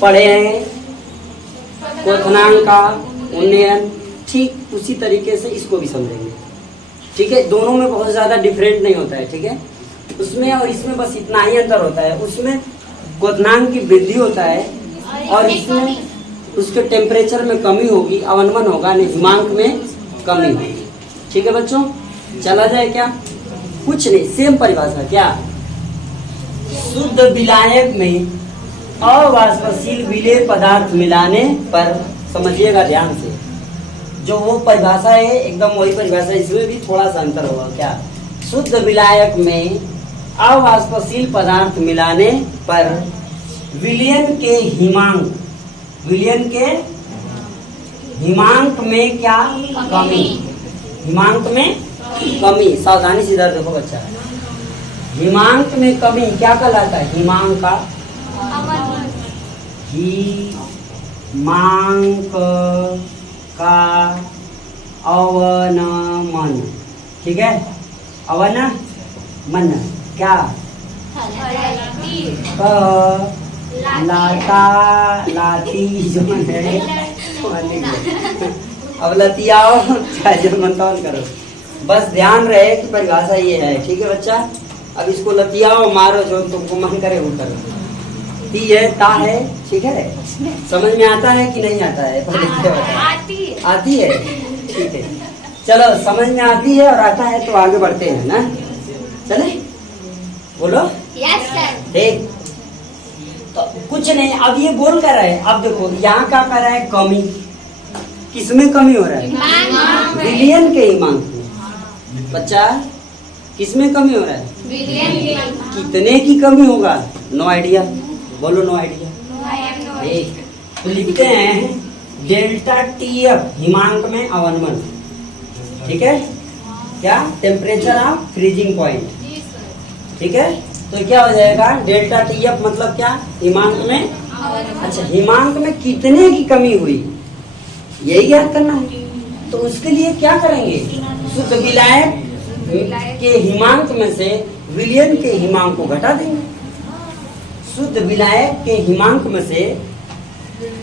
पढ़े हैं क्वथनांक का उन्नयन, ठीक उसी तरीके से इसको भी समझेंगे। ठीक है, दोनों में बहुत ज्यादा डिफरेंट नहीं होता है। ठीक है, उसमें और इसमें बस इतना ही अंतर होता है, उसमें क्वथनांक की वृद्धि होता है और इसमें उसके टेम्परेचर में कमी होगी, अवनमन होगा, हिमांक में कमी होगी। ठीक है बच्चों, चला जाए क्या? कुछ नहीं, सेम परिभाषा। क्या? शुद्ध विलायक में अवाष्पशील विलेय पदार्थ मिलाने पर, समझिएगा ध्यान से, जो वो परिभाषा है एकदम वही परिभाषा, इसमें भी थोड़ा सा अंतर होगा। क्या? शुद्ध विलायक में अवाष्पशील पदार्थ मिलाने पर विलयन के हिमांक, विलयन के हिमांक में क्या कमी, हिमांक में कमी, सावधानी से इधर देखो बच्चा, हिमांक में कमी क्या कहलाता है? हिमांक का, हिमांक का अवनमन। ठीक है, अवनमन क्या? लाता लाती जो है अब लतियाओ चाहे मंथन करो, बस ध्यान रहे कि परिभाषा ये है। ठीक है बच्चा, अब इसको लतियाओ मारो जो तुमको मन करे वो करो। ती है, ता है, ठीक है, समझ में आता है कि नहीं आता है? आती है, ठीक है, चलो समझ में आती है और आता है तो आगे बढ़ते हैं ना, चले बोलो। Yes sir. ठीक, तो कुछ नहीं, अब ये बोल कर रहा है, अब देखो यहाँ क्या कर रहा है? कमी, किसमें कमी हो रहा है? विलयन के हिमांक में। बच्चा किसमें कमी हो रहा है? विलयन के। कितने की कमी होगा? नो आइडिया, बोलो नो आइडिया। एक तो लिखते हैं डेल्टा टी एफ हिमांक में अवनमन। ठीक है, क्या? Temperature of freezing point. ठीक है, तो क्या हो जाएगा? डेल्टा टी एफ मतलब क्या? हिमांक में। अच्छा, हिमांक में कितने की कमी हुई यही ज्ञात करना है, तो उसके लिए क्या करेंगे? शुद्ध विलायक के हिमांक में से विलयन के हिमांक को घटा देंगे। शुद्ध विलायक के हिमांक में से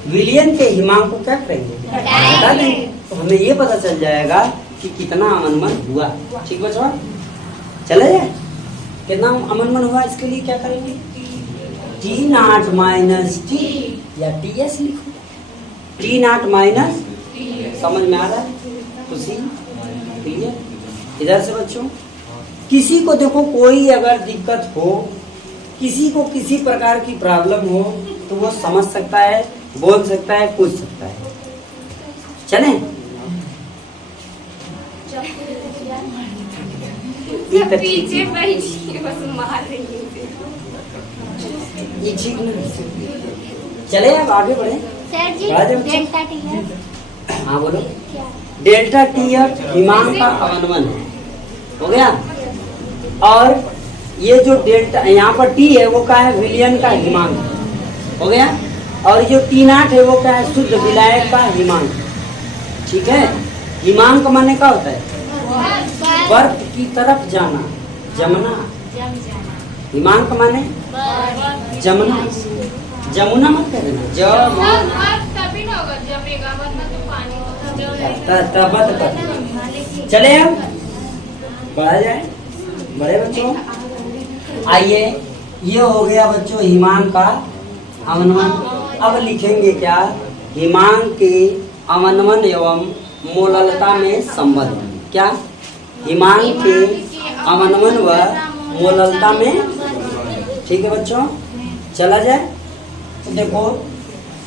विलयन के हिमांक को क्या करेंगे? घटा देंगे। तो हमें ये पता चल जाएगा कि कितना अवनमन हुआ। ठीक बच्चों, चले जाए कितना अवनमन हुआ, इसके लिए क्या करेंगे? टी नॉट माइनस टी या टी एस लिखो। टी नॉट माइनस, समझ में आ रहा है? खुशी क्लियर? इधर से बच्चों, किसी को देखो कोई अगर दिक्कत हो, किसी को किसी प्रकार की प्रॉब्लम हो तो वो समझ सकता है, बोल सकता है, पूछ सकता है। चले पीछे बैठी बस मार रही है। ये ठीक नहीं। चले अब आगे बढ़े। सर जी, डेल्टा टी है। हाँ बोलो। डेल्टा टी एफ हिमांक का अवनमन हो गया, और ये जो डेल्टा यहाँ पर टी है वो क्या है? विलयन का हिमांक हो गया, और जो टी नॉट है वो क्या है? शुद्ध विलायक का हिमांक। ठीक है, हिमांक माने क्या होता है? बर्फ की तरफ जाना, जमना। हिमांक माने जमना, जमुना मत कह देना, तभी ना होगा, जमेगा वरना तो पानी चले अब बढ़ा जाए बड़े बच्चों। आइए, ये हो गया बच्चों हिमांक का अवनमन। अब लिखेंगे क्या? हिमांक के अवनमन एवं मोललता में संबंध। क्या? हिमांक के अवनमन व मोललता में। ठीक है बच्चों, चला जाए। तो देखो,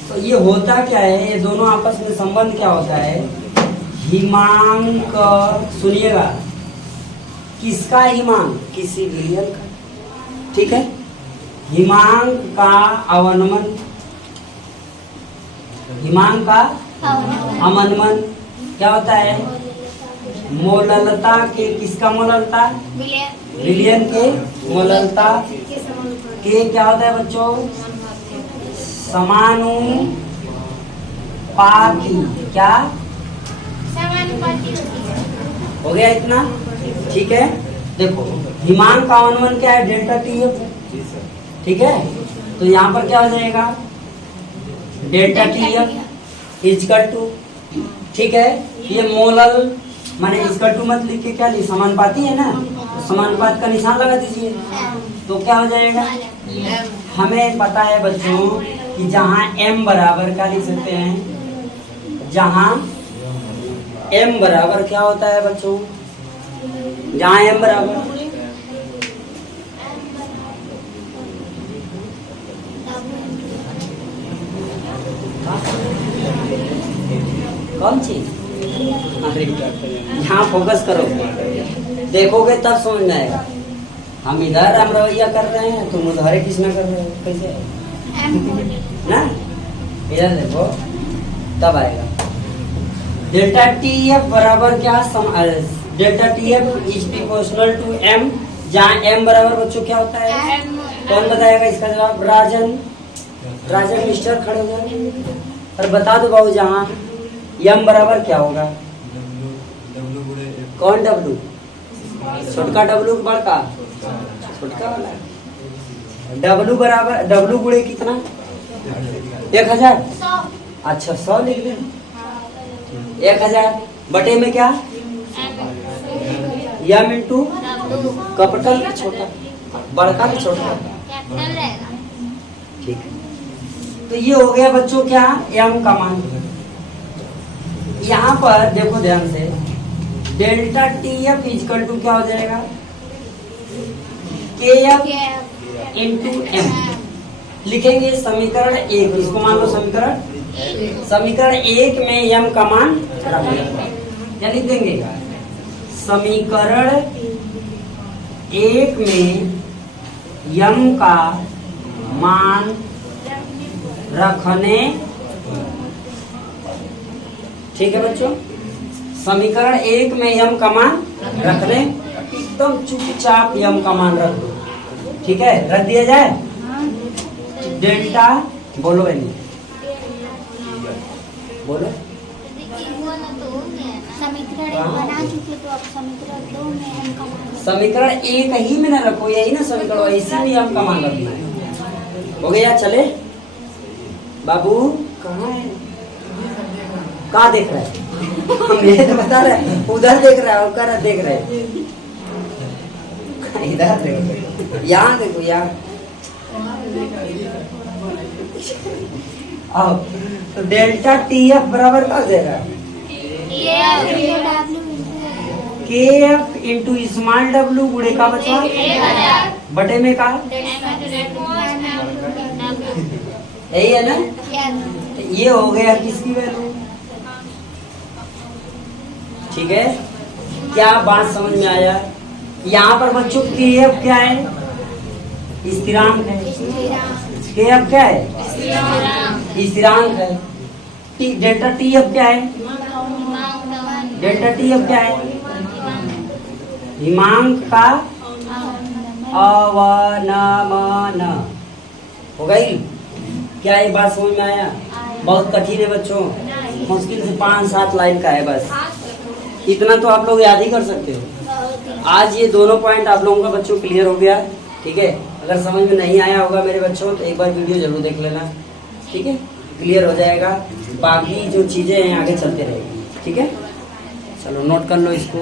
तो ये होता क्या है? ये दोनों आपस में संबंध क्या होता है? हिमांक, सुनिएगा, किसका हिमांक? किसी विलयन का। ठीक है, हिमांक का अवनमन, हिमांक का अवनमन क्या होता है? मोललता के, किसका मोललता? विलयन के मोललता के क्या होता है बच्चों? समानुपाती। क्या समानुपाती हो गया इतना? ठीक है, देखो हिमांक का अवनमन क्या है? Delta T F. ठीक है, तो यहाँ पर क्या हो जाएगा? Delta T F equal to, ठीक है। ये मोलल माने इजकल टू मत लिख के क्या लिख, समानुपाती है ना, तो समानुपात का निशान लगा दीजिए, तो क्या हो जाएगा। हमें पता है बच्चों कि जहाँ m बराबर क्या लिख सकते हैं, जहाँ m बराबर क्या होता है बच्चों, जहाँ m बराबर कौन चीज, यहाँ फोकस करो, देखोगे तब समझ में आएगा। हम इधर हम रवैया कर रहे हैं, तुम उधर किसमें कर रहे हो, कैसे ना, इधर देखो तब आएगा। डेल्टा टी एफ बराबर क्या, delta T F is proportional to m, जहाँ m बराबर बच्चों क्या होता है, कौन बताएगा इसका जवाब, राजन। राजन मिस्टर खड़े हो गए और बता दो बाबू, जहाँ m बराबर क्या होगा, कौन W, छोटका W बड़का, छोटका वाला, W बराबर W गुणे कितना, 1000, अच्छा 100 लिख दे, 1000 बटे में क्या, m इंटू कैपिटल की छोटा, बड़का की छोटा, ठीक है। तो ये हो गया बच्चों क्या, m का मान। यहाँ पर देखो ध्यान से, delta T F equal to क्या हो जाएगा, के एफ इंटू एम, लिखेंगे समीकरण 1, इसको मान लो समीकरण 1 में m का मान रखेंगे, या लिख देंगे समीकरण 1 में m का मान रखने, ठीक है बच्चों, समीकरण 1 में m का मान रखने, एकदम चुपचाप m का मान रख दो, ठीक है, रख दिया जाए। डेल्टा बोलो बहनी, बोलो, समीकरण 1 ही में ना रखो, यही ना समीकरण, इसी में m का मान रखना है। हो गया, चले बाबू, कहाँ है, कहाँ देख रहा है, हम ये तो बता रहे हैं, उधर देख रहा है, उधर देख रहे हैं, इधर देखो, यहाँ देखो, यहाँ आओ। तो डेल्टा टी एफ बराबर क्या हो जाएगा, के एफ इंटू स्मॉल डब्ल्यू गुणे का बचा बटे में का, यही है ना। ये हो गया किसकी वैल्यू, ठीक है। क्या बात समझ में आया, यहाँ पर बच्चों के एफ क्या है, स्थिरांक है, के एफ क्या है, स्थिरांक है। डेल्टा टी एफ क्या है, डेल्टा टी एफ क्या है, हिमांक का अवनमन। हो गई क्या, ये बात समझ में आया, बहुत कठिन है बच्चों, मुश्किल से 5-7 लाइन का है, बस इतना तो आप लोग याद ही कर सकते हो। आज ये दोनों पॉइंट आप लोगों का बच्चों क्लियर हो गया, ठीक है। अगर समझ में नहीं आया होगा मेरे बच्चों तो एक बार वीडियो जरूर देख लेना, ठीक है, क्लियर हो जाएगा। बाकी जो चीजें हैं आगे चलते रहेगी, ठीक है। चलो नोट कर लो इसको।